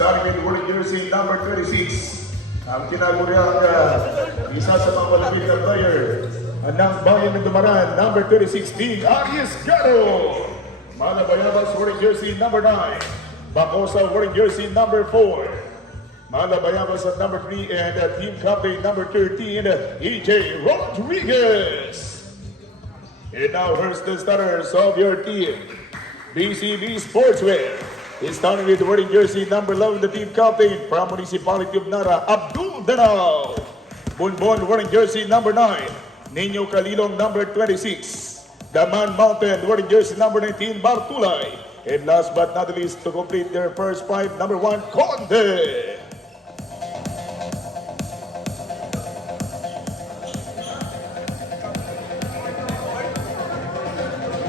starting with wearing jersey number 26. Ang tinaguriang isa sa mga malapit na player ng bayan ng Dumaran, number 26, Team Arriesgado. Malabayabas wearing jersey number 9. Bacosa wearing jersey number 4. Malabayabas at number 3 and team captain number 13, EJ Rodriguez. And now here's the starters of your team, BCB Sportswear. He's starting with wearing jersey number 11, the team captain from Municipality of Nara, Abdul Danao. Bonbon wearing jersey number 9, Nino Calilong number 26. Daman Mountain wearing jersey number 19, Bartulay. And last but not least, to complete their first 5, number 1, Conde.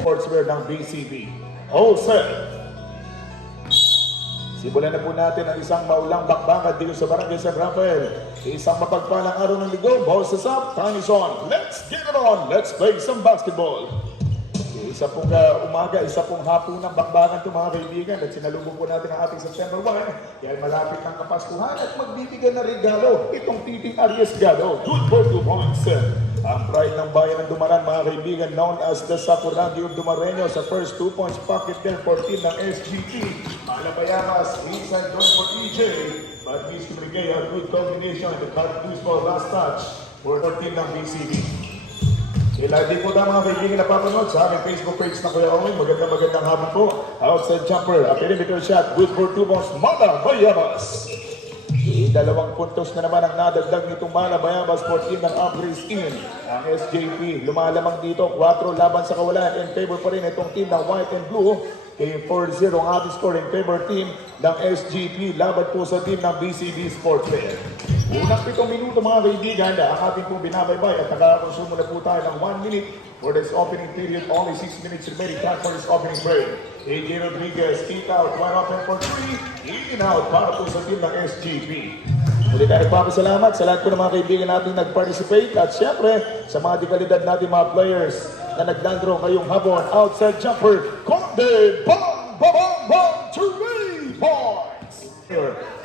Sportswear ng BCB. All set. Simulan na po natin ang isang maulang bakbakan dito sa Barangay San Rafael. Isang mapagpalang araw ng linggo. Balls is up, time is on. Let's get it on. Let's play some basketball. Isa pong umaga, isa pong hapon ng bakbakan ito mga kaibigan. At sinalubong po natin ang ating September 1. Dahil malapit ng Kapaskuhan at magbibigyan na regalo itong Titing Arriesgado. Good for 2 points. Ang pride ng bayan ng Dumaran mga kaibigan, known as the Sakuragi of Dumareño, sa first 2 points pocket there for team ng SGT. Malabayabas, inside joint for EJ. But Miss Brigay, a good combination. The card twist for last touch for team ng BCB. Ilagi po na mga kaibigan na papanood sa aming Facebook page na Kuya Owen. Magandang hapon po. Outside jumper, a perimeter shot, good for 2 points. Malabayabas. Dalawang puntos na naman ang nadagdag nitong Malabayabas for team ng Upgrades in. Ang SJP lumalamang dito, 4 laban sa kawalan. In favor pa rin itong team ng White and Blue. Kaya 4-0 ang ating score in favor team ng SGP. Laban po sa team ng BCB Sportswear. Unang 7 minuto mga kaibigan, ang ating pong binabaybay at nakakonsumo na po tayo ng 1 minute for this opening period. Only 6 minutes remaining time for this opening break. AJ Rodriguez, 8 out, 1 open for 3, in out para po sa team ng SGP. Muli tayo nagpapasalamat sa lahat po ng mga kaibigan natin nag-participate at syempre sa mga dekalidad natin mga players na naglandro ngayong hapon. Outside jumper, Conde, bang, bang, bang, 3 points!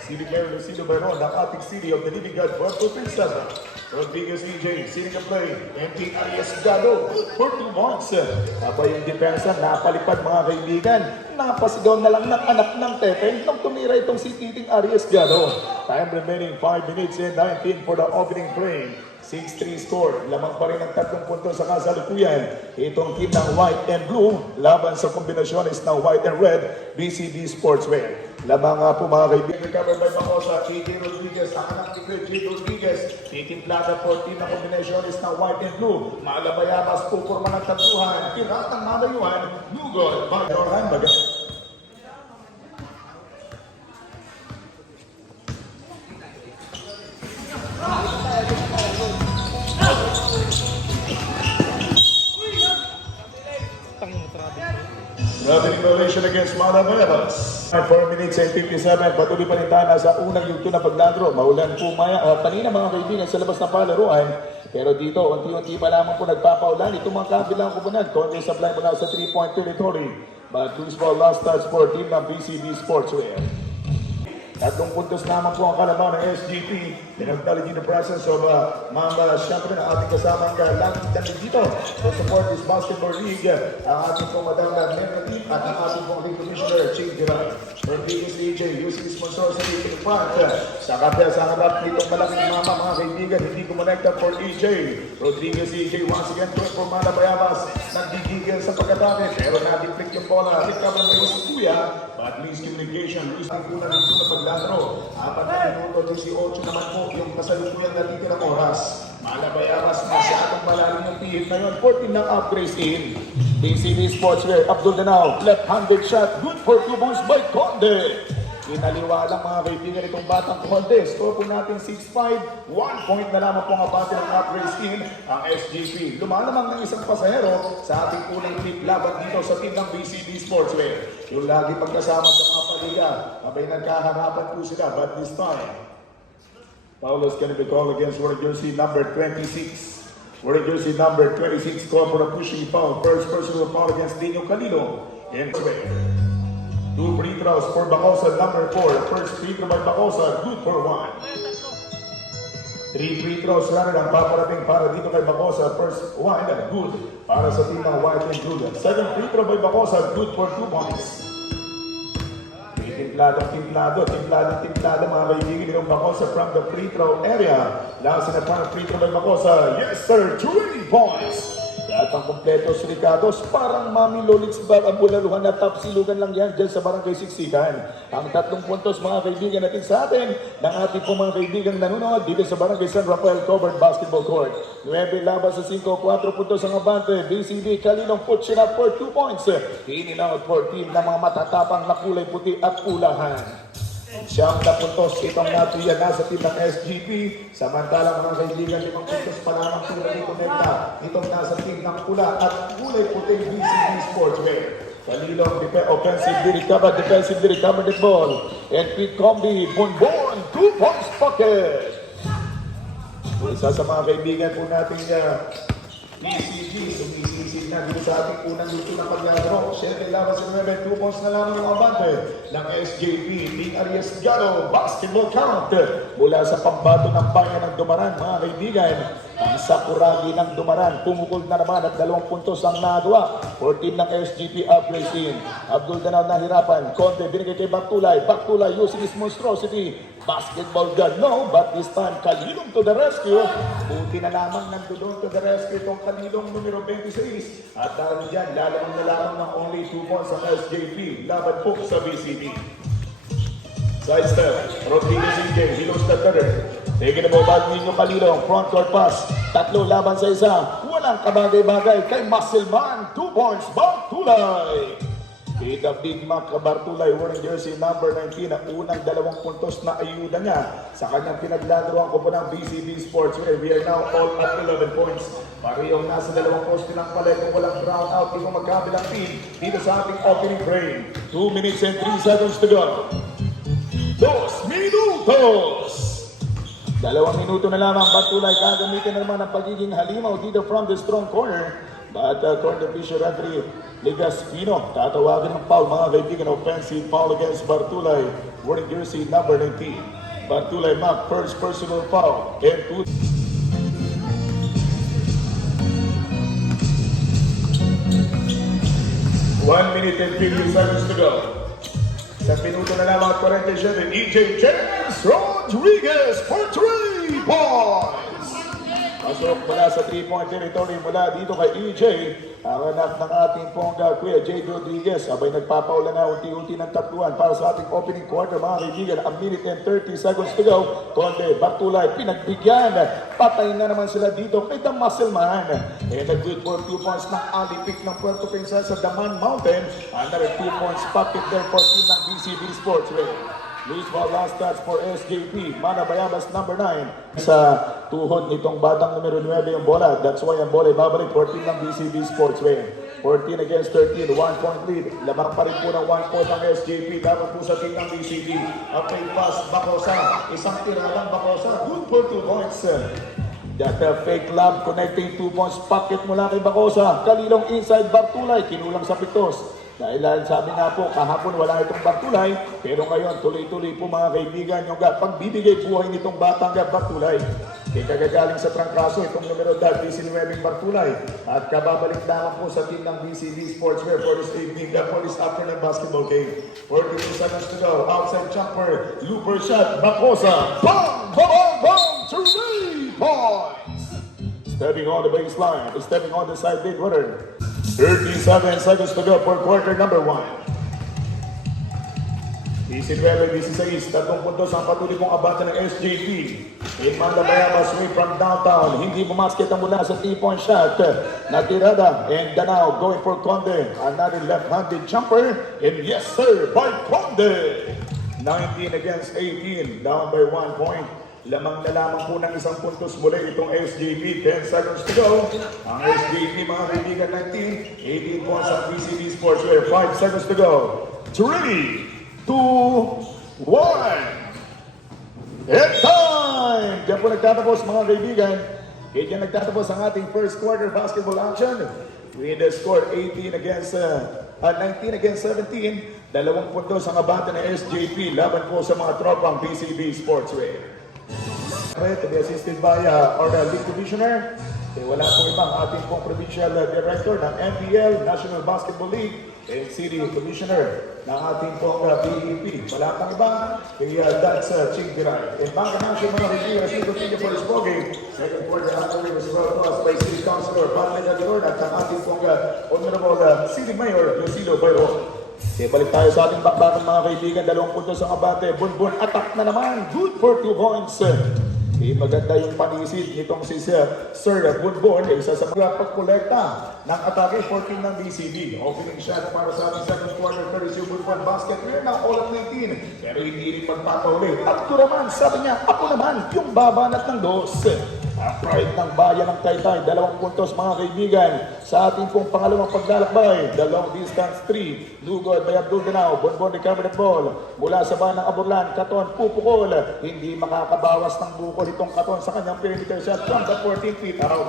City Mayor Lucido Bernon ng ating City of the Living God, Puerto Princesa. Rodriguez EJ, sitting the play, and Team Arriesgado for 2 points. Abay yung depensa, napalipad mga kaibigan. Napasigaw na lang ng anak ng Tepe nung tumira itong si Team Arriesgado. Time remaining 5 minutes and 19 for the opening frame. 6-3 score. Lamang pa rin ang 3 puntos sa kasalukuyan. Itong team ng White and Blue, laban sa kombinasyones ng White and Red, BCB Sportswear. Lamang nga po mga kaibigan. Recovered by Bacosa, AJ Rodriguez, ang anak ni AJ Rodriguez. Titimplada for team ng kombinasyones ng White and Blue. Malabayabas po forma ng tatluhan. Piratang malayuhan. Lugod. Bagdoran. Grabbing violation against Malabayabas. 4 minutes and 57, patuloy pa rin tayo sa unang yugto na paglandro. Maulan po kanina mga kaibigan sa labas ng palaruan. Pero dito, unti-unti pa lamang po nagpapaulan. Itong mga kabilang kumunag, konti sa blind mula sa 3-point territory. But loose ball last touch for team ng BCB Sportswear. 3 puntos naman po ang kalabaw ng SGP. Pinagdalagin the presence of mga siyempre na ating kasamang lagi dito to support this basketball league. Ang ating pong madam na member team at ang ating pong league commissioner, Chief Giray. Rodriguez EJ using sponsor sa league in front. Sa kapya sa harap nitong malaking mama mga kaibigan, hindi kumonekta for EJ. Rodriguez EJ once again to for Malabayabas. Nagdigigil sa pagkatake pero na-deflect yung bola. Recover by Usukuya. But miscommunication, losing kuna dito na paglandro. 4 minuto, 18 naman po yung kasalukuyang natitirang oras. Malabayabas, masyadong malalim yung tihit na yun. 14 ng upgrades in. BCB Sportswear, Abdul Danao, left-handed shot, good for 2 points by Conde. Inaliwalang mga kaibigan itong batang Conde. Score po natin 6-5. 1 point na lamang po ang abante ng upgrades in ang SGP. Lumalamang ng isang pasahero sa ating unang trip laban dito sa team ng BCB Sportswear. Yung lagi pagkasama sa mga paliga, abay nagkaharapan po sila, but this time, foul is going to be called against wearing jersey number 26. Wearing jersey number 26, call for a pushing foul. First personal foul against Dino Calilo. And 2 free throws for Bacosa, number 4. First free throw by Bacosa, good for 1. 3 free throws runner ang paparating para dito kay Bacosa. First one, good para sa team ng White and Blue. Second free throw by Bacosa, good for 2 points. Timplado mga kaibigan ng Bacosa from the free throw area. Last na pa free throw by Bacosa. Yes sir, 20 points. Lahat ang kompleto si Ricardos, parang Mami Lolits Bulaluhan na top silugan lang yan dyan sa Barangay Siksikan. Ang 3 puntos mga kaibigan natin sa atin ng ating po mga kaibigan nanonood dito sa Barangay San Rafael Covered Basketball Court. 9 laban sa 5, 4 puntos ang abante. BCB Kalilong put siya for 2 points. In and out for team ng mga matatapang na kulay puti at ulahan. Siyam na puntos itong natuya nasa team ng SGP. Samantalang mga kaibigan, 5 puntos pa lamang tulad ni Conecta. Itong nasa team ng pula at kulay puting BCB Sportswear. Kalilong offensively recovered, defensively recovered the ball. And quick combi, Bonbon, 2 points pocket. Isa sa mga kaibigan po natin PCG, sumisisig na dito sa ating unang luto ng paglalaro. Siyempre laban sa 9, 2 points na lamang yung abante ng SJP. Team Arriesgado, basketball count mula sa pambato ng bayan ng Dumaran, mga kaibigan. Ang Sakuragi ng Dumaran, pumukol na naman at 2 puntos ang nagawa for team ng SGP Up-Racing. Abdul Danao nahirapan, Conte binigay kay Baktulay using his monstrosity. Basketball gun, no, but this time Kalilong to the rescue. Buti na lamang nagtulong to the rescue itong Kalilong numero 26. At dahil dyan, lalabang na lamang ng only 2 points ang SJP. Laban po sa BCB. Side step, Rodriguez Inge, he lost the cutter. Taking the ball back ninyo Kalilong, front court pass. 3 laban sa isa. Walang kabagay-bagay kay Muscleman. 2 points, Bartulay. Kita Big Mac Bartulay, wearing jersey number 19, ang unang 2 puntos na ayuda niya sa kanyang pinaglaruan ko po ng BCB Sports. We are now all at 11 points. Parehong nasa 2 poste ng palay kung walang ground out. Ito magkabilang team dito sa ating opening frame. 2 minutes and 3 seconds to go. 2 minutos! 2 minuto na lamang. Bartulay gagamitin na naman ang pagiging halimaw dito from the strong corner. But according to Fisher referee Ligaspino, tatawagin ng foul mga kaibigan, offensive foul against Bartulay, wearing jersey number 19. Bartulay marked first personal foul and 2. One minute and 50 seconds to go. Sa minuto na lamang at 47, EJ James Rodriguez for 3 points. Pasok mula sa 3-point territory mula dito kay EJ. Ang anak ng ating pongga, Kuya J. Rodriguez. Abay nagpapaula na unti-unti ng takluhan para sa ating opening quarter. Mga kaibigan, a minute and 30 seconds to go. Conde, Bartulay, pinagbigyan. Patay na naman sila dito kay The Muscle Man. And a good for 2 points ng alley pick ng Puerto Princesa, Daman Mountain. Another 2 points pocket there for team ng BCB Sports. Luis ball last touch for SJP. Mana Bayabas number 9. Sa tuhod nitong batang numero 9 yung bola. That's why ang bola ay babalik 14 ng BCB Sportswear. 14 against 13, 1 point lead. Lamang pa rin po ng 1 point ng SJP. Dapat po sa team ng BCB. Okay, pass, Bacosa. Isang tira lang Bacosa. Good for 2 points. That fake lob connecting 2 points pocket mula kay Bacosa. Kalilong inside Bartulay. Kinulang sa pitos. Dahil sabi nga po, kahapon wala itong Bartulay, pero ngayon tuloy-tuloy po mga kaibigan yung pagbibigay buhay nitong batang Bartulay. Kagagaling sa trangkaso itong numero 19 Bartulay at kababalik lamang po sa team ng BCB Sportswear for this evening, the police afternoon basketball game. 42 seconds to go, outside jumper, looper shot, Bacosa, bang, bang, bang, 3 points! Stepping on the baseline, stepping on the side mid runner. 37 seconds to go for quarter number 1. 19-16, 3 puntos ang patuloy pong abante ng SJP. Manda Bayabas away from downtown. Hindi bumasket ang mula sa 3-point shot. Natirada and Danao going for Conde. Another left-handed jumper. And yes sir, by Conde. 19 against 18, down by 1 point. Lamang na lamang po ng 1 puntos muli itong SJP. 10 seconds to go. Ang SJP mga kaibigan ng team. 18 points ang BCB Sportswear. 5 seconds to go. 3, 2, 1. And time! Diyan po nagtatapos mga kaibigan. Diyan nagtatapos ang ating first quarter basketball action. With the score 18 against 19 against 17. 20 puntos ang abate ng SJP laban po sa mga tropang BCB Sportswear. To be assisted by our league commissioner. Wala po ibang ating pong provincial director ng NBL, National Basketball League, and city commissioner ng ating pong BEP. Wala pang iba, that's Ching Diray. And mga kanasyon mga review, as we continue for his ball game, second quarter after was brought to us by City Councilor Bartlett Aguilar at ang ating pong Honorable City Mayor, Lucilo Bayro. Balik tayo sa ating bakbakan mga kaibigan, 2 puntos ang abate, Bunbun attack na naman, good for 2 points. Maganda yung panisid nitong si Sir Bunbun, isa sa mga pagkolekta ng atake 14 ng BCB. Opening shot para sa ating second quarter, 32 Bunbun basket, clear na all at 19. Pero hindi rin magpapaulit. At naman, sabi niya, ako naman yung babanat ng dos. Ang pride ng bayan ng Taytay, 2 puntos mga kaibigan. Sa ating pong pangalawang paglalakbay, the long distance 3, Lugod by Abdul Danao, Bonbon recovered the ball. Mula sa banang Aburlan, Katon pupukol. Hindi makakabawas ng bukol itong Katon sa kanyang perimeter shot from the 14 feet out.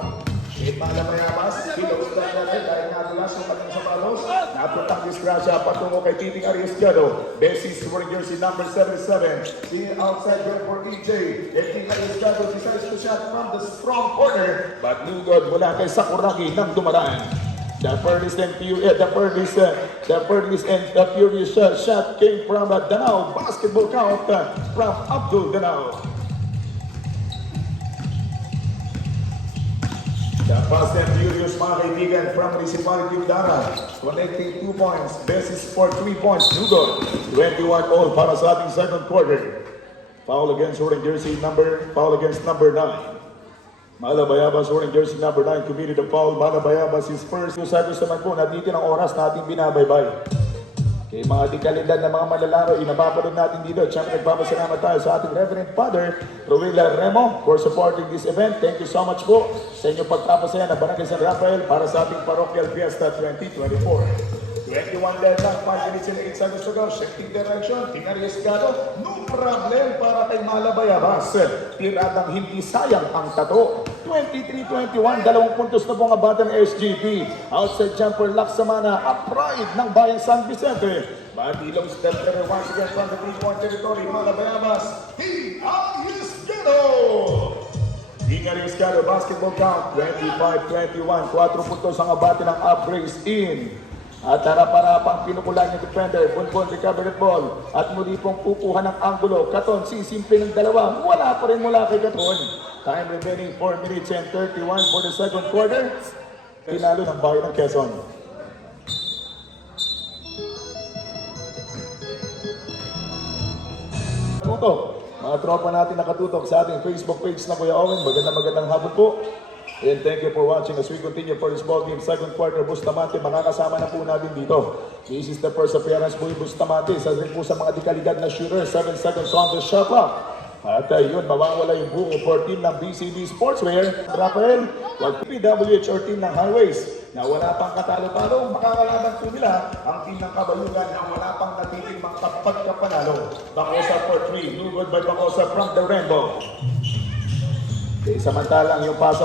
Malamayamas, kilos na natin dahil nagulas yung kanyang sapalos. Napuntang disgrasya patungo kay Titing Arriesgado. Besis wearing jersey number 77. See outside there for EJ. Titing Arriesgado decides to shot from the strong corner. But Lugod mula kay Sakuragi nang dumaraan. The furthest and furious shot came from Danao. Basketball count from Abdul Danao. The fast and furious mga kaibigan from Municipality of Dara, connecting 2 points, basis for 3 points, Lugod, 21 all para sa ating second quarter. Foul against number 9. Malabayabas wearing jersey number 9 committed the foul. Malabayabas is first. 2 seconds naman po, nandito ng oras na ating binabaybay. Okay, mga dikalidad na mga malalaro, inabapanood natin dito. Siyempre, nagpapasalamat tayo sa ating Reverend Father, Ruila Remo, for supporting this event. Thank you so much po sa inyong pagpapasaya na Barangay San Rafael para sa ating Parochial Fiesta 2024. 21 led lang, 5 minutes and 8 seconds to go. Shifting direction, Tinariesgado, no problem para kay Malabayabas. Tiradang hindi sayang ang tato. 23-21, 2 puntos na pong abatan ng SGP. Outside jumper, Laksamana, a pride ng Bayan San Vicente. Badilong step once again from the 3-point territory, Malabayabas. Tinariesgado! Tinariesgado, basketball count, 25-21. 4 puntos ang abatan ng Upgrace in. At harap-harapang pinukulan ng defender, Bunbon recovered ball. At muli pong kukuha ng anggulo. Katon, sisimple ng dalawa. Wala pa rin mula kay Katon. Time remaining 4 minutes and 31 for the second quarter. Pinalo ng Bayan ng Quezon. Tutok. Mga tropa natin nakatutok sa ating Facebook page na Kuya Owen. Magandang hapon po. And thank you for watching as we continue for this ball game. Second quarter, Bustamante, makakasama na po natin dito. This is the first appearance po yung Bustamante. Isa rin po sa mga dekalidad na shooter, 7 seconds on the shot clock. At yun, mawawala yung buo for team ng BCB Sportswear. Rafael, wag PWH or team ng Highways na wala pang katalo-talo, makakalaban po nila ang team ng Kabayugan na wala pang natitimang kapagkapanalo. Bacosa for 3, Lugod by Bacosa from the Rainbow. Okay, samantalang yung pass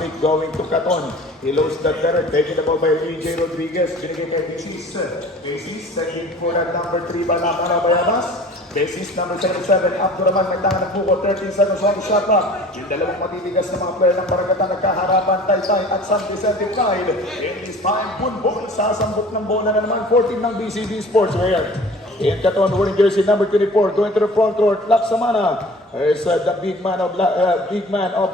fake going to Katon. He loads that direct, taken the ball by AJ Rodriguez. Binigay kay Besis. Besis, taking for that number 3 by Malabayabas. Besis, number 77, Abdurrahman, nagtangan ng buko, 13 seconds on the shot clock. Yung dalawang matitigas na mga player ng Barangatan nagkaharapan, Taytay at San Vicente Pride. In this time, Bunbon, sasambot ng bola na naman, 14 ng BCB Sportswear. In Katon, wearing jersey number 24, going to the front court, Laksamana. Here's the big man of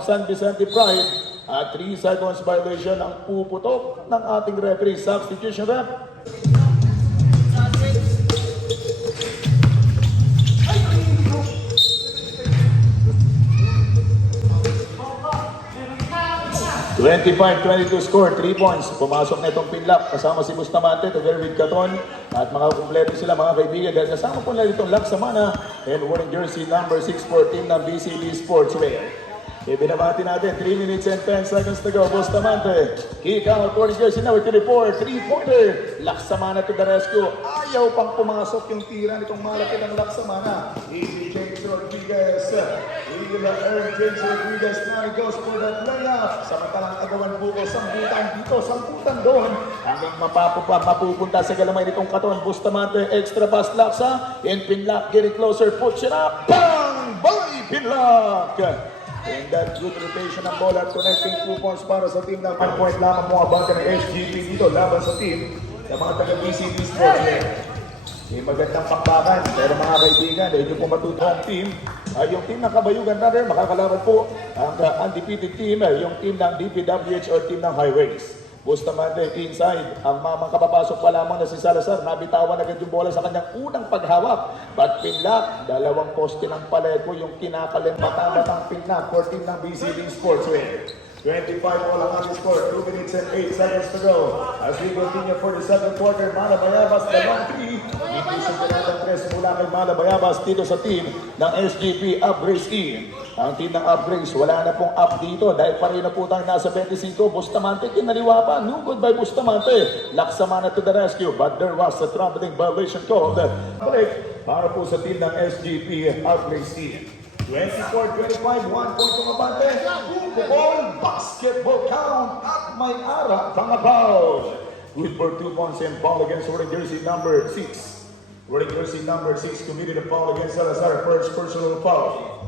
San Vicente Pride. At 3 seconds violation ang puputok ng ating referee. Substitution ref. (25-22) score, 3 points. Pumasok na itong pinlap kasama si Bustamante together with Katon. At mga kumpleto sila mga kaibigan dahil kasama po nila itong Laksamana and wearing jersey number 6 for team ng BCB Sportswear. Ibinabati natin 3 minutes and 10 seconds to go. Bustamante, kick out, wearing jersey number 24, 3-pointer. Laksamana to the rescue. Ayaw pang pumasok yung tira nitong malaki ng Laksamana. Easy James Rodriguez. Villa Aaron James Rodriguez na goes for that layup. Samantalang agawan po ko, samputan dito, samputan doon. Hanggang mapupunta sa galamay nitong katon. Bustamante, extra pass laksa. And Pinlock getting closer, puts it up. Bang! By Pinlock! And that good rotation ng bola at connecting 2 points para sa team ng 1 point lamang mga bangka ng SGP dito laban sa team ng mga taga-BCB Sports. May magandang pakbakan, pero mga kaibigan, dahil yung pumatutong team, yung team ng Kabayugan Runner, makakalaban po ang undefeated team, yung team ng DPWH or team ng Highways. Bustamante inside, ang mamang kapapasok pa lamang na si Salazar, nabitawan agad yung bola sa kanyang unang paghawak. But Pinlock, dalawang poste ng Paleco, yung kinakalimbatang Pinlock for team ng BCB Sportswear. 25 all ang ating score, 2 minutes and 8 seconds to go. As we continue for the second quarter, Malabayabas, the long 3. Itisip ka ng 3 mula kay Malabayabas dito sa team ng SGP Upgrades E. Ang team ng Upgrades, wala na pong up dito dahil pa rin na po tayong nasa 25. Bustamante, kinaliwa pa. No good by Bustamante. Laksamana to the rescue, but there was a trumpeting violation called. Break para po sa team ng SGP Upgrades E. 24-25, 1 point ng abante. Ball, basketball count at may ara, pangabaw. Good for 2 points and foul against wearing jersey number 6. Wearing jersey number 6 committed a foul against Salazar. First personal foul.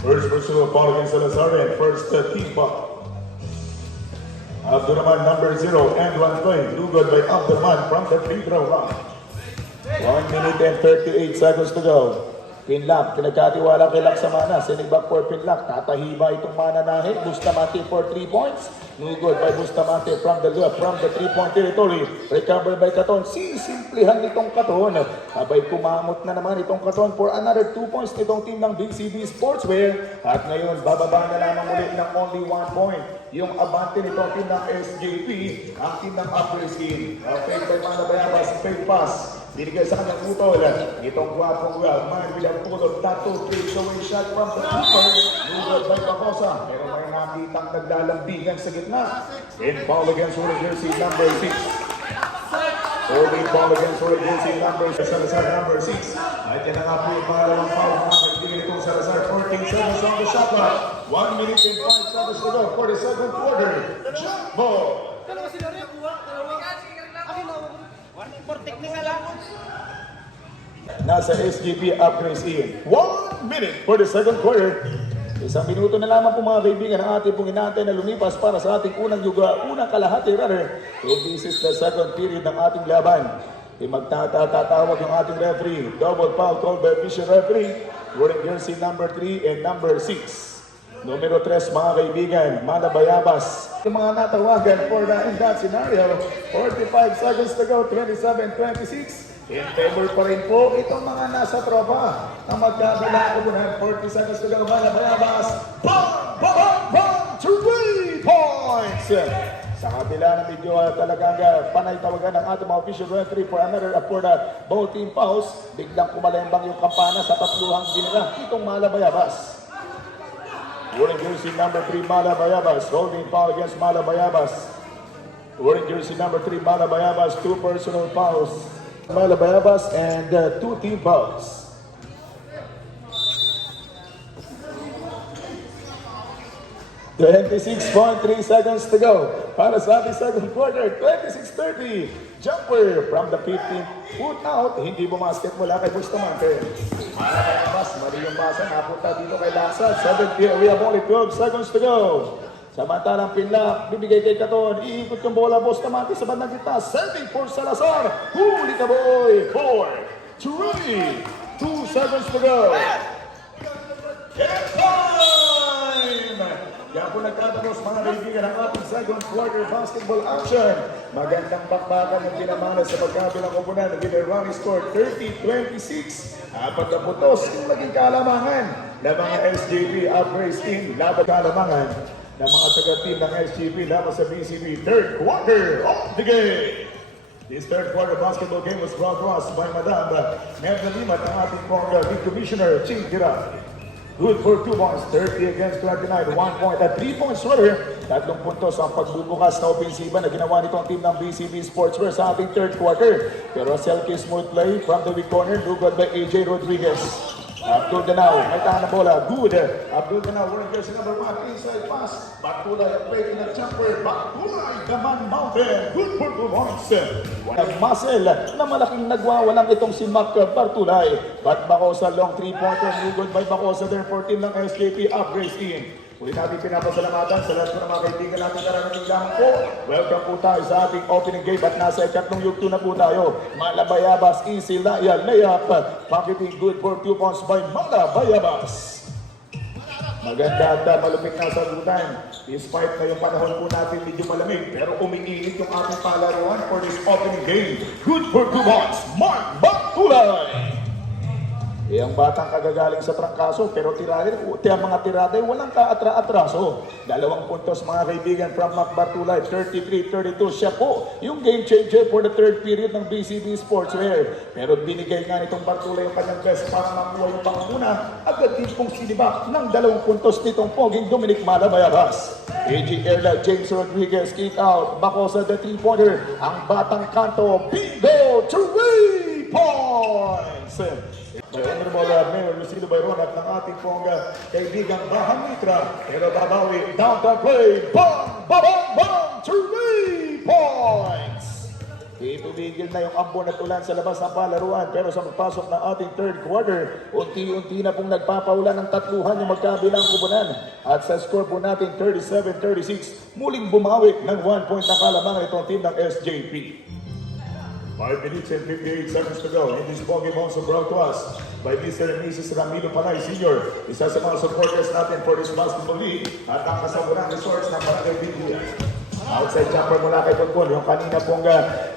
First personal foul against Salazar and first team foul. Abdurrahman number 0 and 1 point. Lugod by Abdurrahman from the free throw line. 1 minute and 38 seconds to go. Pinlock, pinagkatiwala kay Laksamana, sending back for Pinlock, tatahiba itong mananahin, Bustamante for 3 points, no good by Bustamante from the 3-point territory, recovered by Katon, sisimplihan itong Katon, abay kumamot na naman itong Katon for another 2 points nitong team ng BCB Sportswear, at ngayon bababa na lamang ulit ng only 1 point, yung abante nitong team ng SJP, ang team ng Upgrades Team, fake by Malabayabas, fake pass, binigay sa kanyang utol, itong guwapong man with a pull of tattoo, takes away shot from the keeper, moved by Pacosa, pero may nakitang naglalambingan sa gitna, and foul against Uri jersey number 6. Holding foul against Uri jersey number 6, Salazar number 6, at yan ang nga po yung pangalawang foul, mga kaibigan itong Salazar, 14 seconds on the shot clock, 1 minute and 5 seconds to go for the second quarter, jump ball! Nasa SGP Upgrades E. 1 minute for the second quarter. Isang minuto na lamang po mga kaibigan ang ating pong inaantay na lumipas para sa ating unang kalahati rather. And this is the second period ng ating laban. Magtatatawag yung ating referee. Double foul called by official referee. Wearing jersey number 3 and number 6. Numero 3 mga kaibigan, Malabayabas. Yung mga natawagan for in that scenario, 45 seconds to go, 27-26. In favor pa rin po itong mga nasa tropa na magkabila kubunan. 40 seconds to go, Malabayabas. Bang! Bang! Bang! 3 points! Sa kabila ng medyo talagang panay tawagan ng ating mga official referee for another for the both team fouls, biglang kumalembang yung kampana sa tatluhang binira itong Malabayabas. Wearing jersey number 3, Malabayabas. Holding foul against Malabayabas. Wearing jersey number 3, Malabayabas. 2 personal fouls. Malabayabas and 2 team fouls. .3 seconds to go para sa ating second quarter. 26-30. Jumper from the 15th foot out. Hindi bumasket mula kay Bustamante. Malabayabas, mali yung basa. Napunta dito kay Laksa. 7 we have only 12 seconds to go. Samantalang Pinlock, bibigay kay Katon. Iikot yung bola, Bustamante sa bandang gitna. Serving for Salazar. Huli ka boy. 4, 3, 2 seconds to go. It's time! Kaya po nagtatapos mga kaibigan ang ating second quarter basketball action. Magandang bakbakan yung pinamana sa magkabilang komponan ng running score 30-26. Apat na putos yung naging kalamangan ng mga SJP Upgrades Team. Laban kalamangan ng mga taga-team ng SJP laban sa BCB. Third quarter of the game. This third quarter basketball game was brought to us by Madam Merna Limat, ang ating League Commissioner, Ching Gira. Good for 2 points, 30 against 29, 1 point at 3 points rather. 3 puntos ang pagbubukas na opensiba na ginawa nitong team ng BCB Sportswear sa ating third quarter. Pero Selke smooth play from the weak corner, lugod by AJ Rodriguez. Abdul Danao, may tahan na bola. Good. Abdul Danao, wearing jersey number 1, inside pass. Batulay, play in the jumper. Batulay, Daman Mountain. Good for 2 points. Muscle na malaking nagwawalang itong si Mac Batulay. But Bacosa, long 3-pointer. Good by Bacosa there. 14 ng SJP. Upgrades in. Muli natin pinapasalamatan sa lahat po ng mga kaibigan natin karanating lamang po. Welcome po tayo sa ating opening game at nasa ikatlong yugto na po tayo. Malabayabas, easy layup. Pocketing good for 2 points by Malabayabas. Maganda at malupit na sagutan. Despite na yung panahon po natin medyo malamig, pero umiinit yung ating palaruan for this opening game. Good for 2 points, Mark Batulay. Ang batang kagagaling sa trangkaso, pero mga tirada ay walang kaatra-atraso. 2 puntos mga kaibigan from Mac Batulay, 33-32. Siya po yung game changer for the third period ng BCB Sportswear. Pero binigay nga nitong Batulay yung kanyang best para makuha yung panguna. Agad din pong sinibak ng 2 puntos nitong poging Dominic Malabayabas. AG Erla, James Rodriguez, kick out. Bacosa the 3-pointer. Ang batang kanto, bingo, 3 points! By Honorable Mayor Lucilo Bayron at ng ating pong kaibigang Bahang Mitra. Pero babawi, down the play, bang, bang, bang, 3 points! Itubigil na yung ambon at ulan sa labas ng palaruan. Pero sa magpasok ng ating third quarter, unti-unti na pong nagpapaulan ng tatluhan yung magkabilang kubunan. At sa score po natin 37-36, muling bumawi ng 1 point na kalamangan itong team ng SJP. 5 minutes and 58 seconds to go. In this ball game also brought to us by Mr. and Mrs. Ramiro Panay Sr. Isa sa mga supporters natin for this basketball league at ang kasabunan resorts ng Barangay Biblia. Outside jumper mula kay Bonbon. Yung kanina pong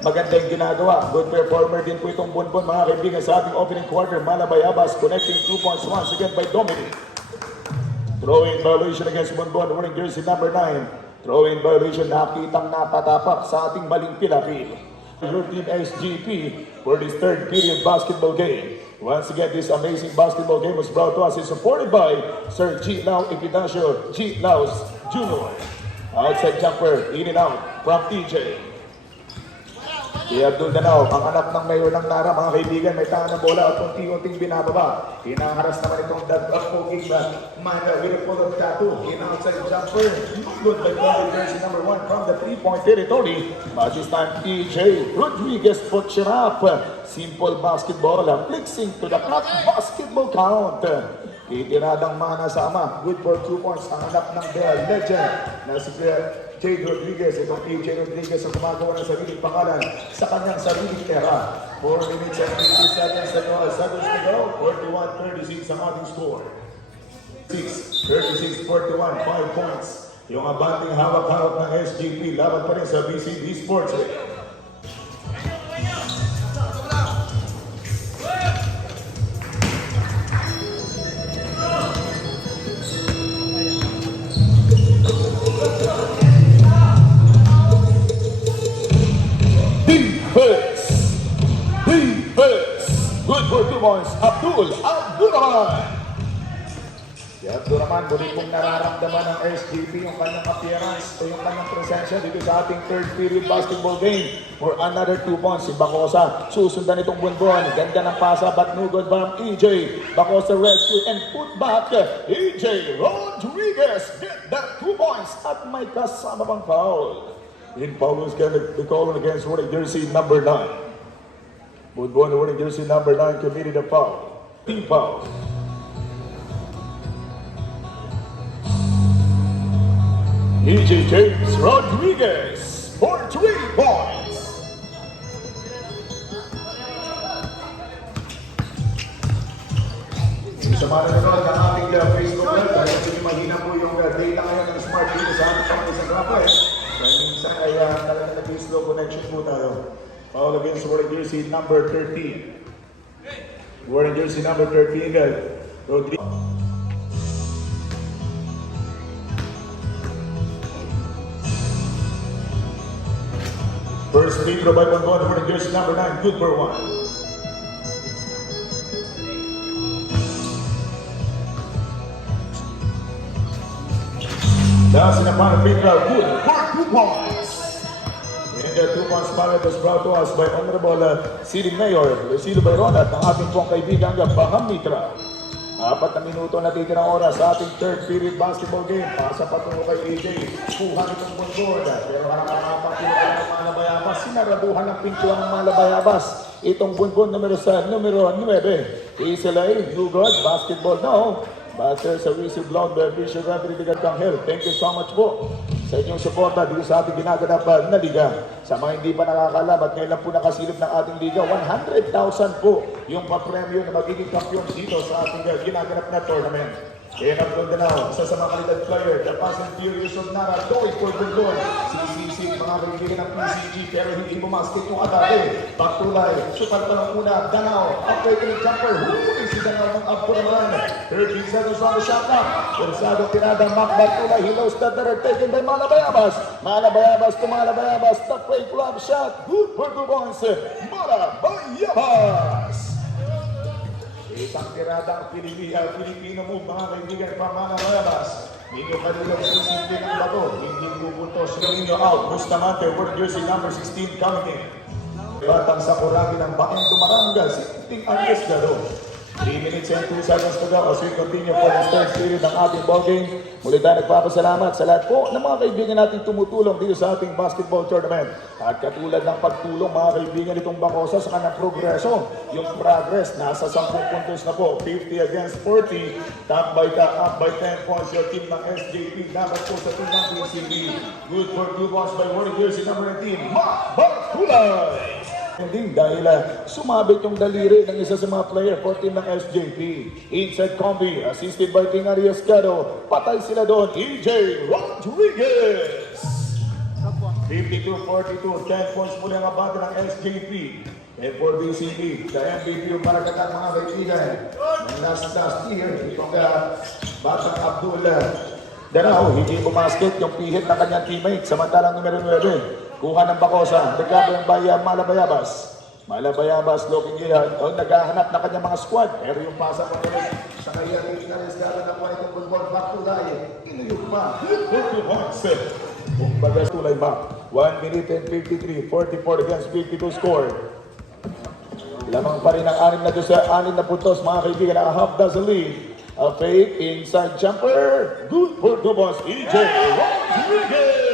maganda yung ginagawa. Good performer din po itong Bonbon mga kaibigan sa ating opening quarter. Malabayabas connecting 2 points once again by Dominic. Throwing violation against Bonbon. Wearing jersey number 9. Throwing violation nakitang napatapak sa ating maling pilapil. Your team SGP for this third period basketball game. Once again, this amazing basketball game was brought to us and supported by Sir G. Lau Epidacio G. Laus Jr. Outside jumper, in and out from TJ. Si Abdul Danao, ang anak ng mayor ng Nara, mga kaibigan, may tahan ng bola at unti-unting binababa. Hinaharas naman itong poking Manda with a full of tattoo. In-outside jumper, good by jersey number 1 from the 3-point territory. But this time, TJ Rodriguez puts it up. Simple basketball, flexing to the clock, basketball count. Itiradang mana sa ama, good for 2 points. Ang anak ng legend na si Jade Rodriguez, itong AJ Rodriguez ang gumagawa ng sariling pangalan sa kanyang sariling era. 4 minutes and 50 seconds to go. 41-36 ang ating score. 36-41, 5 points. Yung abanting hawak-hawak ng SGP, laban pa rin sa BCB Sports. Good for 2 points, Abdul naman. Si Abdul naman, muli pong nararamdaman ng SGP yung kanyang appearance o yung kanyang presensya dito sa ating third period basketball game for another 2 points. Si Bacosa, susundan itong Bonbon. Ganda ng pasa, but no good from EJ. Bacosa rescue and put back. EJ Rodriguez get that 2 points at may kasama pang foul. In foul is going to be called against wearing jersey number 9. Bonbon wearing jersey number 9 committed a foul. Team foul. EJ James Rodriguez for 3 points. Sa mga nanonood ng ating Facebook Live, dahil hindi mahina po yung data ngayon ng Smart TV sa ating mga isang grapher. Dahil minsan ay talaga nag-slow connection po tayo. Foul against wearing jersey number 13. Wearing jersey number 13, Rodriguez. First free throw by Bonbon, wearing jersey number 9, good for 1. That's in the final free throw, good for 2 points. And the 2 points foul was brought to us by Honorable City Mayor Lucilo Bayron at ang ating pong kaibigan Bahang Mitra. 4 na minuto na titirang oras sa ating third period basketball game. Pasa patungo kay AJ. Kuha nitong bunbon. Pero harap-harapang pinagay ng Malabayabas. Sinaraduhan ng pintuan ng Malabayabas. Itong bunbon numero 9. Iselay, Lugod, basketball now. Batter sa Whistle Blonde by Bishop Rodriguez Canghel. Thank you so much po sa inyong suporta dito sa ating ginaganap na liga. Sa mga hindi pa nakakalam at ngayon lang po nakasilip ng ating liga, 100,000 po yung papremyo na magiging kampiyon dito sa ating ginaganap na tournament. Kaya Mindanao, isa sa mga kalidad player, the Fast and Furious of Nara, Doy for Bulgon, CCC, mga kaibigan ng PCG, pero hindi bumasket yung atake. Pagtulay, super tanong una, Danao, operating jumper, huli si Danao ng Abpo naman. 13 seconds on the shot clock. Persado tirada, Mac Pagtulay, he lost the third, taken by Malabayabas. Malabayabas to Malabayabas, the play club shot, good for 2 points, Malabayabas. Isang tiradang Pilipino move, mga kaibigan pa Malabayabas. Ninyo kanilang susimple ng bato. Hindi pupuntos. Ninyo out. Bustamante, word jersey number 16 coming in. Batang sa kurangin ng Baeng Dumaranga. Sinting Arriesgado. 3 minutes and 2 seconds to go as we continue for the third period ng ating ballgame. Muli tayo nagpapasalamat sa lahat po ng mga kaibigan natin tumutulong dito sa ating basketball tournament. At katulad ng pagtulong mga kaibigan itong Bacosa sa kanyang progreso, yung progress nasa 10 puntos na po, 50 against 40. Up by 10 points your team ng SJP. Dapat po sa team ng PCB. Good for 2 points by Warrior Jersey number 18, Mac Bartulay. Hindi dahil sumabit yung daliri ng isa sa mga player for team ng SJP. Inside combi, assisted by Ting Arriesgado. Patay sila doon, EJ Rodriguez. 52-42, 10 points muli ang abante ng SJP. And for BCB, the MVP yung Maragatan mga kaibigan. Last year, itong Batang Abdul Danao, hindi bumasket yung pihit ng kanyang teammate. Samantalang numero 9. Kuha ng Bacosa, nagkabang by Malabayabas. Malabayabas looking in, naghahanap na kanyang mga squad. Pero yung pasa ko nila sa kaya ng Arriesgado na po itong bulbol, back to die. Inuyok pa. Kung bagas tulay ba? 1 minute and 53, 44 against 52 score. Lamang pa rin ang 6 na puntos, mga kaibigan, a half dozen lead. A fake inside jumper. Good for the boss, EJ Rodriguez.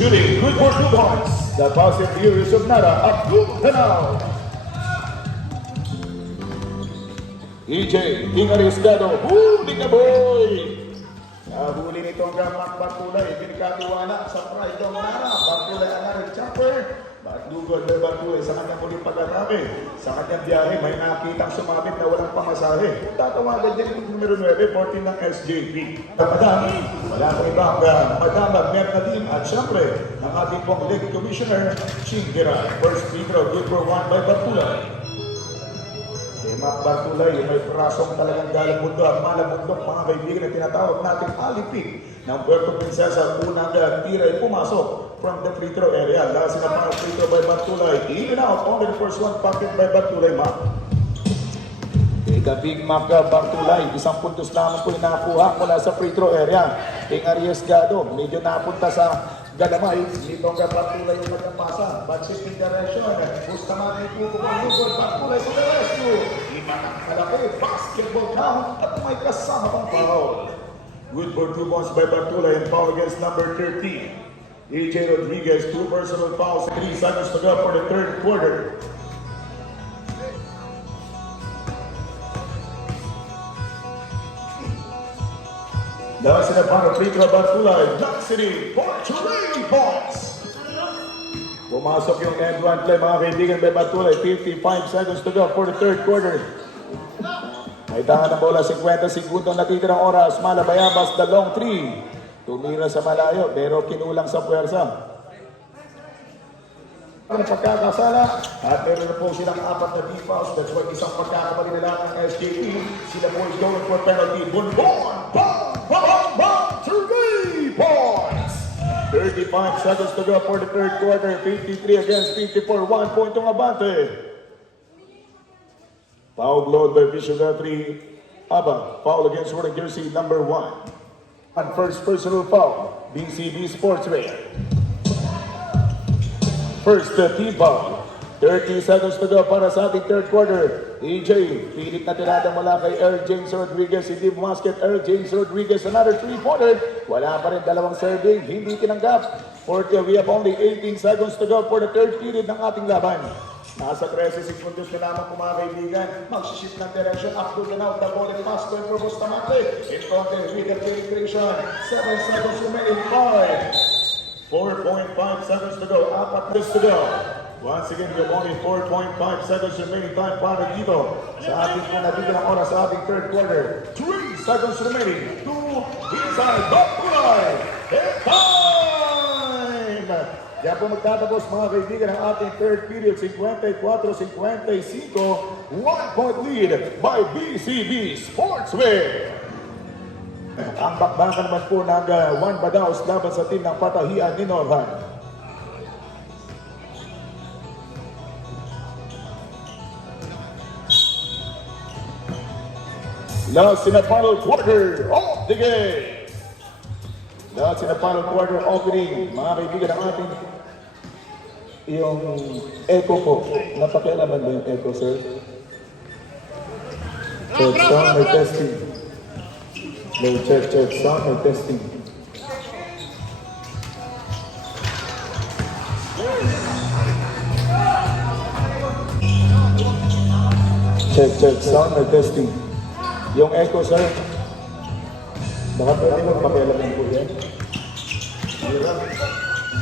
Shooting, good for 2 points. The Fast and Furious of Nara, Abdul Danao. EJ, Ting Arriesgado, huli ka boy! Nahuli nito ang Mac Bartulay, pinagkatiwala sa pride ng Nara. Bartulay ang nag-jumper. Lugod na Bartulay sa kanyang muling pag-atake. Sa kanyang biyahe, may nakitang sumabit na walang pamasahe. Tatawagan din yung numero 9, 14 ng SJP. Madami, wala ko ibang Madama Mercadine at syempre, ang ating pong League Commissioner, Chingira. First free throw, good for 1 by Bartulay. Mac Bartulay, may prasong talagang galabundok at malabundok mga kaibigan na tinatawag natin alipik ng Puerto Princesa. Unang tira ay pumasok from the free throw area. Last na pang free throw by Bartulay. In and out, only the first one pocket by Bartulay, Mac. Big Mac Bartulay, 1 puntos lamang po yung nakakuha mula sa free throw area. Ting Arriesgado, medyo napunta sa galamay, dito ang Bartulay yung magkapasa. But shifting direction, Bustamante po kumulugod, Bartulay to the rescue. Imatang kalaki, basketball count at may kasama pang foul. Good for 2 points by Bartulay and foul against number 13. EJ Rodriguez, 2 personal fouls, 3 seconds to go for the third quarter. Dahil sila para free throw Bartulay, Black City, for 3 points. Pumasok yung end one play mga kaibigan by Bartulay, 55 seconds to go for the third quarter. May tahan ng bola, 50 segundong natitirang oras, Malabayabas, the long 3. Tumira sa malayo, pero kinulang sa puwersa. Ang pagkakasala, at meron na po silang 4 na deep-fouls. That's why isang pagkakamali na lang ng SJP. Sila po is going for penalty. Bonbon! Bang! 3 points! 35 seconds to go for the third quarter. 53 against 54. 1 point ang abante. Foul blown by Bishop Referee Aba. Foul against Warren Jersey number 1. And first personal foul, BCB Sportswear. first team foul. 30 seconds to go para sa ating third quarter. EJ, pilit na tirada mula kay Earl James Rodriguez. Hindi bumasket Earl James Rodriguez. Another 3-pointer. Wala pa rin dalawang serving. Hindi tinanggap. 40, we have only 18 seconds to go for the third period ng ating laban. Nasa 13 sekundos na lamang po mga kaibigan. Magsishift ng direction. Abdul Ganaw, the ball and pass by for Bustamante. In front with the penetration. 7 seconds remaining. 4.5 seconds to go. 4 minutes to go. Once again, we have only 4.5 seconds remaining time para dito sa ating pinabigyan ng oras sa ating third quarter. 3 seconds remaining. 2 inside the line. And time! Kaya po magtatapos mga kaibigan ang ating third period. 54-55. 1-point lead by BCB Sportswear. Ang bakbakan naman po ng Juan Badaos laban sa team ng Patahian ni Norhan. Last in the final quarter of the game. Last in the final quarter opening. Mga kaibigan ng ating yung echo po. Napakialaman ba yung echo, sir? Check, sound, may testing. No, check, sound, may testing. Check, sound, may testing. Yung echo, sir. Baka pwede mo makialaman po yan.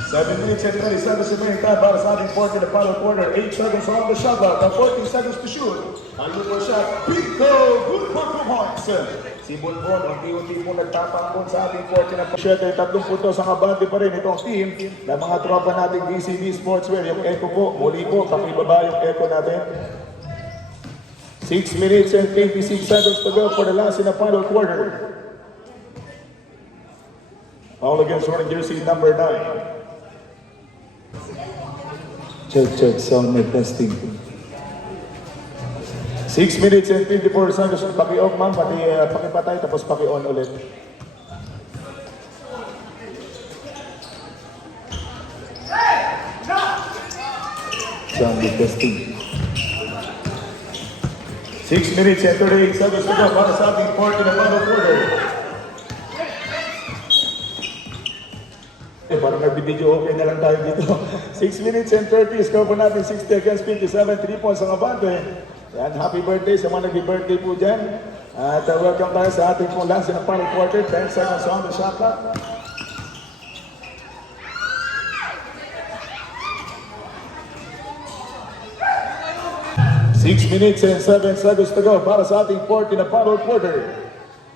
7 minutes and 30 seconds remaining time para sa ating fourth in the final quarter. 8 seconds on the shot clock. 14 seconds to shoot. Ang lupa shot. Pico! Good for 2 points. Si Bonbon, unti-unti po nagtapangkon sa ating fourth in the final quarter. 3 puntos ang abante pa rin itong team na mga tropa nating BCB Sportswear. Yung echo po, muli po, pakibaba yung echo natin. 6 minutes and 26 seconds to go for the last in the final quarter. All against running jersey number 9. Check, sound may testing. 6 minutes and 54 seconds. Paki-off ma'am, pakipatay tapos paki-on ulit. Sound may testing. 6 minutes and 38 seconds to go para sa ating fourth in the final quarter. Parang nagbibideo okay na lang tayo dito. 6 minutes and 30, score po natin 60 against 57, 3 points ang abante. Yan, happy birthday sa mga nag-birthday po dyan. At welcome tayo sa ating pong last in the final quarter. 10 seconds on the shot clock. Six minutes and 7 seconds to go para sa ating fourth in the final quarter.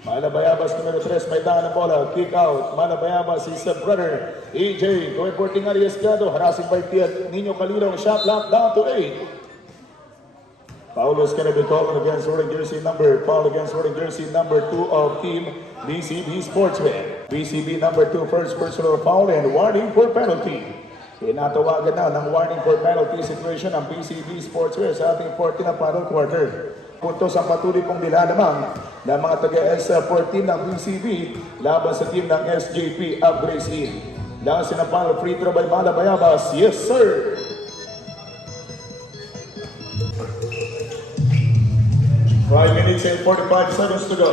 Malabayabas numero 3, may daan ng bola, kick out. Malabayabas is the brother, EJ, going for Tingali Escado, harassing by Piat, Nino Calilong, shot clock down to 8. Foul is going to be called against wearing jersey number 2 of team BCB Sportswear. BCB number 2, first personal foul and warning for penalty. Tinatawagan na ng warning for penalty situation ang BCB Sportswear sa ating 14 na final quarter. Puntos ang patuloy pong nilalamang ng mga taga-S14 ng BCB laban sa team ng SJP Upgrades In. Last in the final free throw by Malabayabas. Yes, sir! Five minutes and 45 seconds to go.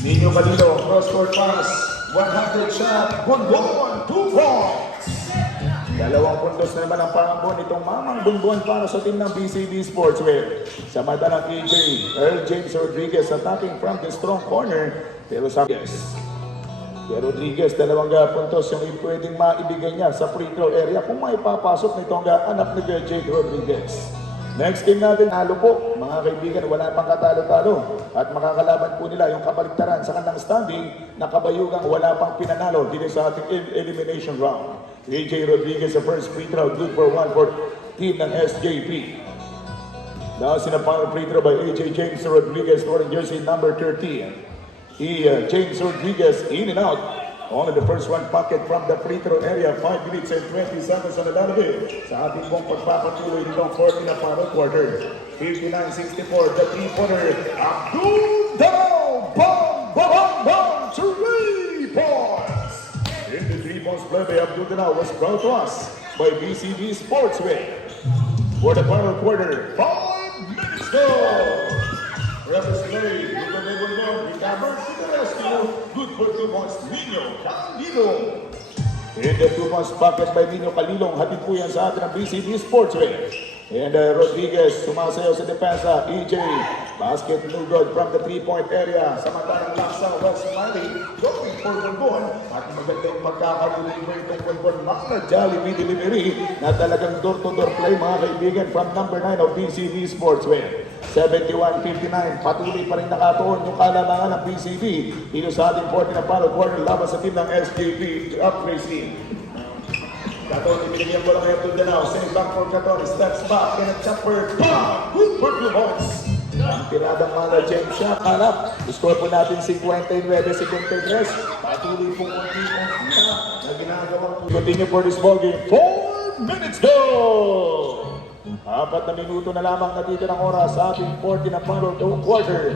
Nino Balilo, cross-court pass, 100 shot, Bonbon, 2 points. 2 puntos na naman ang pangambon itong Mamang Bonbon para sa team ng BCB Sportswear. Sa mata ng EJ, Earl James Rodriguez attacking from the strong corner. Pero sa Rodriguez, 2 puntos yung pwedeng maibigay niya sa free throw area kung may papasok nitong anak ni Jake Rodriguez. Next game natin, halo po. Mga kaibigan, wala pang katalo-talo. At makakalaban po nila yung kabaligtaran sa kanilang standing na kabayugang wala pang pinanalo dito sa ating elimination round. AJ Rodriguez, the first free throw, good for 1 for team ng SJP. Now, sinapang free throw by AJ James Rodriguez, wearing jersey number 13. James Rodriguez in and out. Only the first one pocket from the free throw area. 5 minutes and 20 seconds on the lalabit. Sa ating pong pagpapatuloy nitong 14 na final quarter. 59-64, the three-pointer. Abdul Ganaw, bang, bang, bang, 3 points. post play by Abdul Danao was brought to us by BCB Sportswear. For the final quarter, 5 minutes go! Reference play, Luka Lebondon, recovered to the rescue. Good for 2 points, Nino Calilong. In the 2 points pocket by Nino Calilong, hatid po yan sa atin ng BCB Sportswear. And Rodriguez, sumasayaw sa depensa. EJ, basket no good from the 3-point area. Samantalang Laksa, West Smiley, going for Bonbon. At magandang pagkakadeliver itong Bonbon. Mga Jollibee delivery na talagang door-to-door play mga kaibigan from number 9 of BCB Sportswear. 71-59, patuloy pa rin nakatuon yung kalamangan ng BCB. Dito sa ating 14 na final quarter laban sa team ng SJP Up Racing. Katon, ibinigyan ko lang kayo to Danao. Save back for Katon, steps back, and a chopper, bam! Good for 2 points. Ang tiradang mga James Shaw, kalap. Score po natin 59-53. Patuloy pong konti-konti na ginagawang continue for this ball game. 4 minutes go! 4 na minuto na lamang natitira ng oras sa ating 40 na final quarter.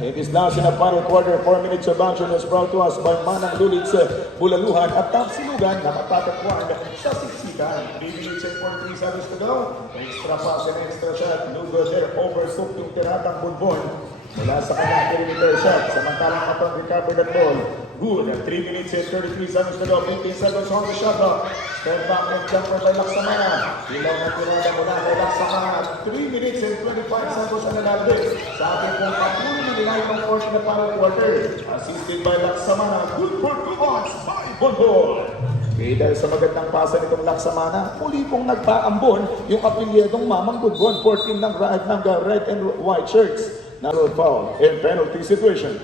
It is last in the final quarter, 4 minutes of action was brought to us by Manang Lulitz, Bulaluhan at Tapsilugan na matatakwan sa siksikan. 3 minutes and 43 seconds to go. Extra pass and extra shot. Lugo there, oversook yung tiratang Bonbon. Mula sa kanyang perimeter shot. Samantalang Katon recovered the ball. Good. 3 minutes and 33 seconds to go. 15 seconds on the shot clock. Step back and jumper by Laksamana. Ilaw na tirada mula kay Laksamana. 3 minutes and 25 seconds na nalalabit. Sa ating pong patuloy na nilay ng 4 na final quarter. Assisted by Laksamana. Good for 2 points by Bonbon. Okay, dahil sa magandang pasa nitong Laksamana, muli pong nagpaambon yung apilyedong Mamang Bonbon, 14 ng red and white shirts. Na road foul and penalty situation.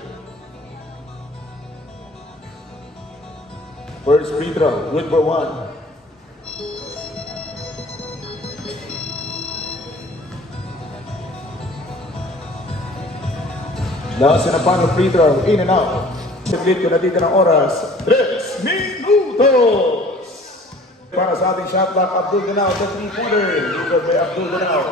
First free throw, good for 1. Last in the final free throw, in and out. Saglit ko na dito ng oras, 3 minutos! Para sa ating shot clock, Abdul Danao, the 3-pointer. Dito by Abdul Danao.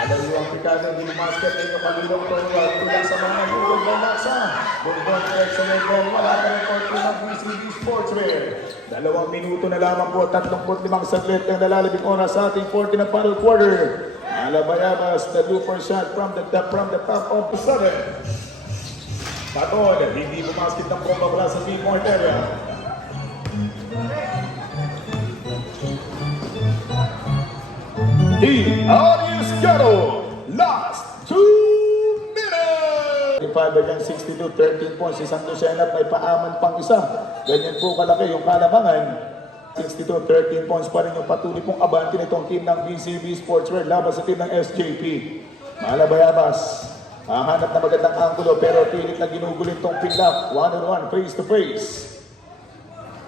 Alayo ang pikada ng basket ng Kalilong Toruan. Tulang sa mga Google ng Laksa. Bonbon sa level, wala ka ng 14 ng BCB Sportswear. 2 minuto na lamang po, 35 saglit ang nalalabing oras sa ating 40 na final quarter. Alabayabas, the looper shot from the top of the 7. Katon, hindi bumasket ng bomba mula sa 3-point area. Ariescaro, last 2 minutes! 35 against 62, 13 points. Isang dosena at may paaman pang isa. Ganyan po kalaki yung kalamangan. 62, 13 points pa rin yung patuloy pong abante nitong team ng BCB Sportswear laban sa team ng SJP. Malabayabas, hahanap na magandang anggulo pero pilit na ginugulit tong Pinlock. 1-on-1, face to face.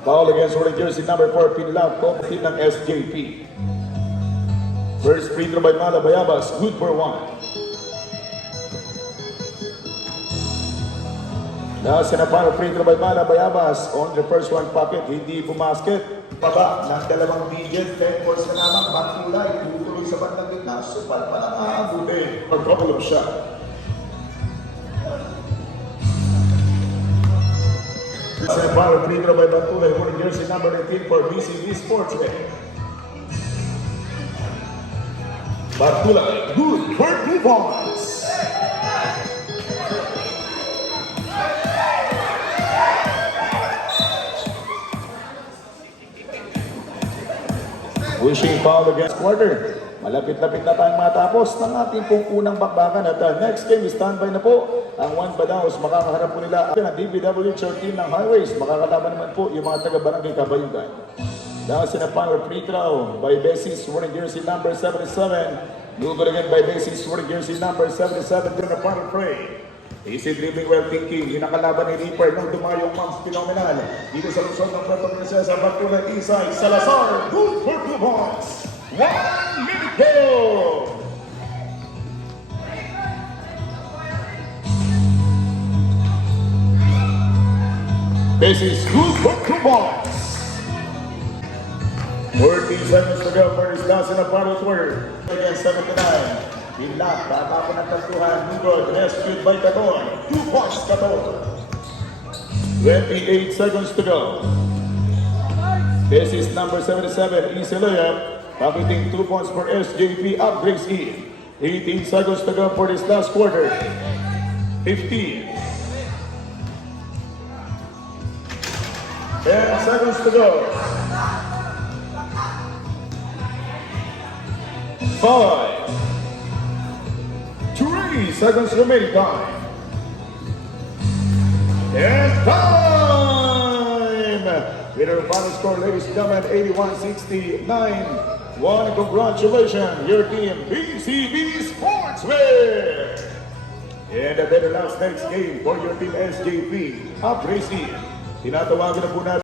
Foul against wearing jersey number 4, Pinlock, team ng SJP. First free throw by Malabayabas, good for 1. Last na para free throw by Malabayabas on the first one pocket, hindi bumasket. Baba ng 2 digit, 10 points na lamang, Batulay, tutuloy sa bandang gitna, supal pa lang aabutin. A couple of shot. Last na para free throw by Batulay, wearing jersey number 19 for BCB Sportswear. Batulay, good for 2 points. Wishing foul against quarter. Malapit-lapit na tayong matapos ng ating pong unang bakbakan at next game standby na po ang Juan Badaos. Makakaharap po nila ang DPWH team ng Highways. Makakalaban naman po yung mga taga-barangay Kabayugan. Last in the final free throw by Besis, wearing jersey number 77. Moved again by Besis, wearing jersey number 77 to the final frame. Easy dribbling, well thinking. Yung nakalaban ni Reaper nung dumayong Mams Phenomenal. Dito sa Luzon ng Puerto Princesa, Batulay Isay, Salazar, good for 2 points. 1 minute go! Besis, good for 2 points. 40 seconds to go for his last in the final quarter. Against 79. Pinlock, tatapon ng tagtuhan. Good, rescued by Katon. 2 points, Katon. 28 seconds to go. This is number 77, Easy Layup. Pocketing 2 points for SJP up Grace E. 18 seconds to go for this last quarter. 15. 10 seconds to go. 5. 3 seconds remaining time. And time! With our final score, ladies and gentlemen, 81-69. Congratulations, your team, BCB Sportswear! And a better last next game for your team, SJP. Up racing. Tinatawagan na po natin